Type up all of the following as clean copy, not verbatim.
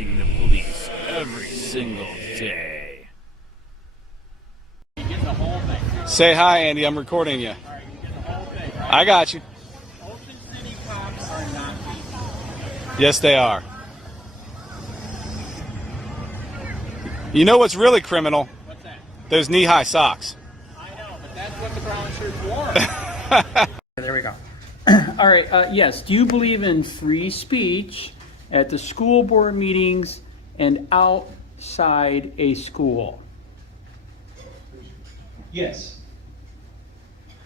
facing the police every single day. You get the whole thing. Say hi, Andy. I'm recording you. All right, you get the whole thing. Right? I got you. Ocean City cops are not people. Yes, they are. You know what's really criminal? What's that? Those knee-high socks. I know, but that's what the brown shirts wore. There we go. All right, yes. Do you believe in free speech at the school board meetings and outside a school? Yes.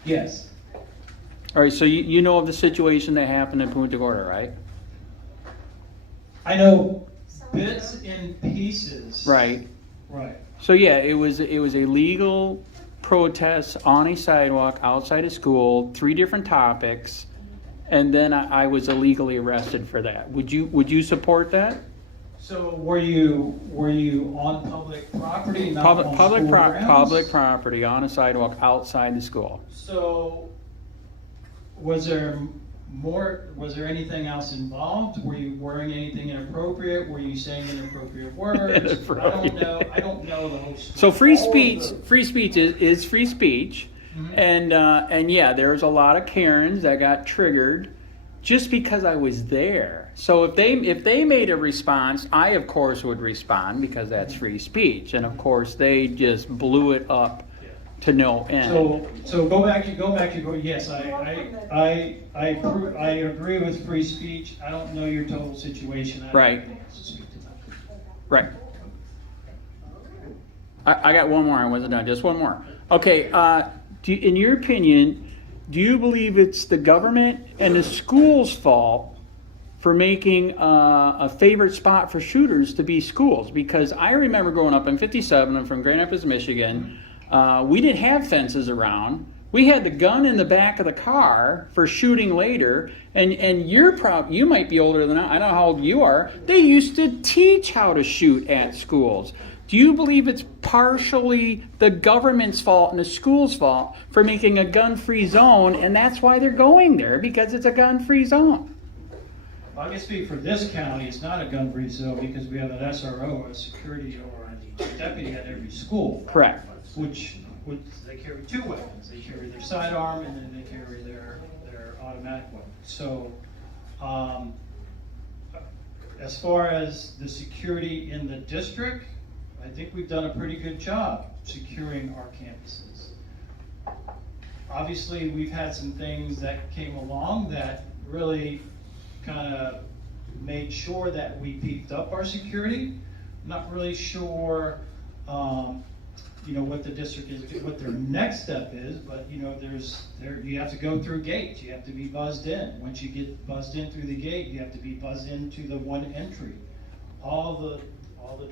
Yes. All right, so you know of the situation that happened in Punta Gorda, right? I know bits and pieces. Right. Right. So yeah, it was a legal protest on a sidewalk outside of school, 3 different topics, and then I was illegally arrested for that. Would you support that? So were you on public property, not on school grounds? Public property on a sidewalk outside the school. So was there anything else involved? Were you wearing anything inappropriate? Were you saying inappropriate words? I don't know the whole story. So free speech is free speech. Mm-hmm. And yeah, there's a lot of Karens that got triggered just because I was there. So if they made a response, I of course would respond because that's free speech. And of course they just blew it up to no end. So go back. Yes, I agree with free speech. I don't know your total situation. Right. Right. I got one more. I wasn't done. Just one more. Okay. In your opinion, do you believe it's the government and the school's fault for making a favorite spot for shooters to be schools? Because I remember growing up in '57. I'm from Grand Rapids, Michigan. We didn't have fences around. We had the gun in the back of the car for shooting later. And you might be older than I don't know how old you are. They used to teach how to shoot at schools. Do you believe it's partially the government's fault and the school's fault for making a gun-free zone, and that's why they're going there, because it's a gun-free zone? Well, I can speak for this county. It's not a gun-free zone because we have an SRO, a security or a deputy at every school. Correct. Which they carry 2 weapons. They carry their sidearm and then they carry their automatic weapon. So, as far as the security in the district, I think we've done a pretty good job securing our campuses. Obviously, we've had some things that came along that really kind of made sure that we beefed up our security. I'm not really sure, what the district is, what their next step is, but you have to go through gates. You have to be buzzed in. Once you get buzzed in through the gate, you have to be buzzed into the one entry. All the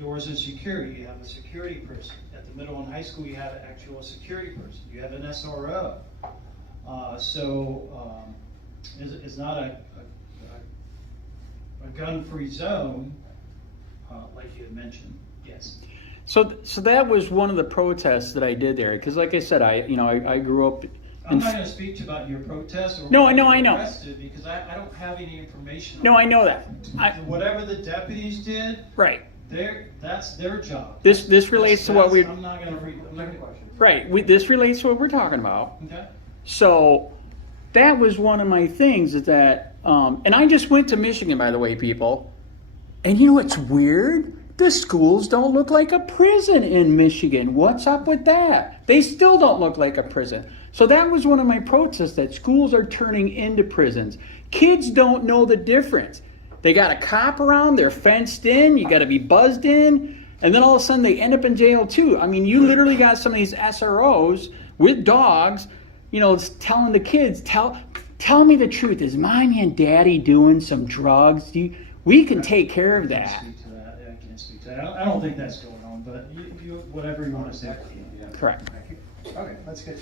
doors are secure. You have a security person. At the middle and high school, you have an actual security person. You have an SRO. It's not a gun-free zone, like you had mentioned. Yes. So that was one of the protests that I did there, because like I said, I grew up. I'm not going to speak about your protest or no, I know. Arrested because I don't have any information. No, I know that. Whatever the deputies did, right. That's their job. This relates to what we. I'm not going to read. I'm not going to question. Right. This relates to what we're talking about. Okay. So that was one of my things is that, and I just went to Michigan, by the way, people. And you know what's weird? The schools don't look like a prison in Michigan. What's up with that? They still don't look like a prison. So that was one of my protests, that schools are turning into prisons. Kids don't know the difference. They got a cop around, they're fenced in, you got to be buzzed in, and then all of a sudden they end up in jail too. I mean, you literally got some of these SROs with dogs, telling the kids, tell me the truth. Is mommy and daddy doing some drugs? We can take care of that. I can't speak to that. I don't think that's going on, but you whatever you want to say. Correct. Okay, let's get to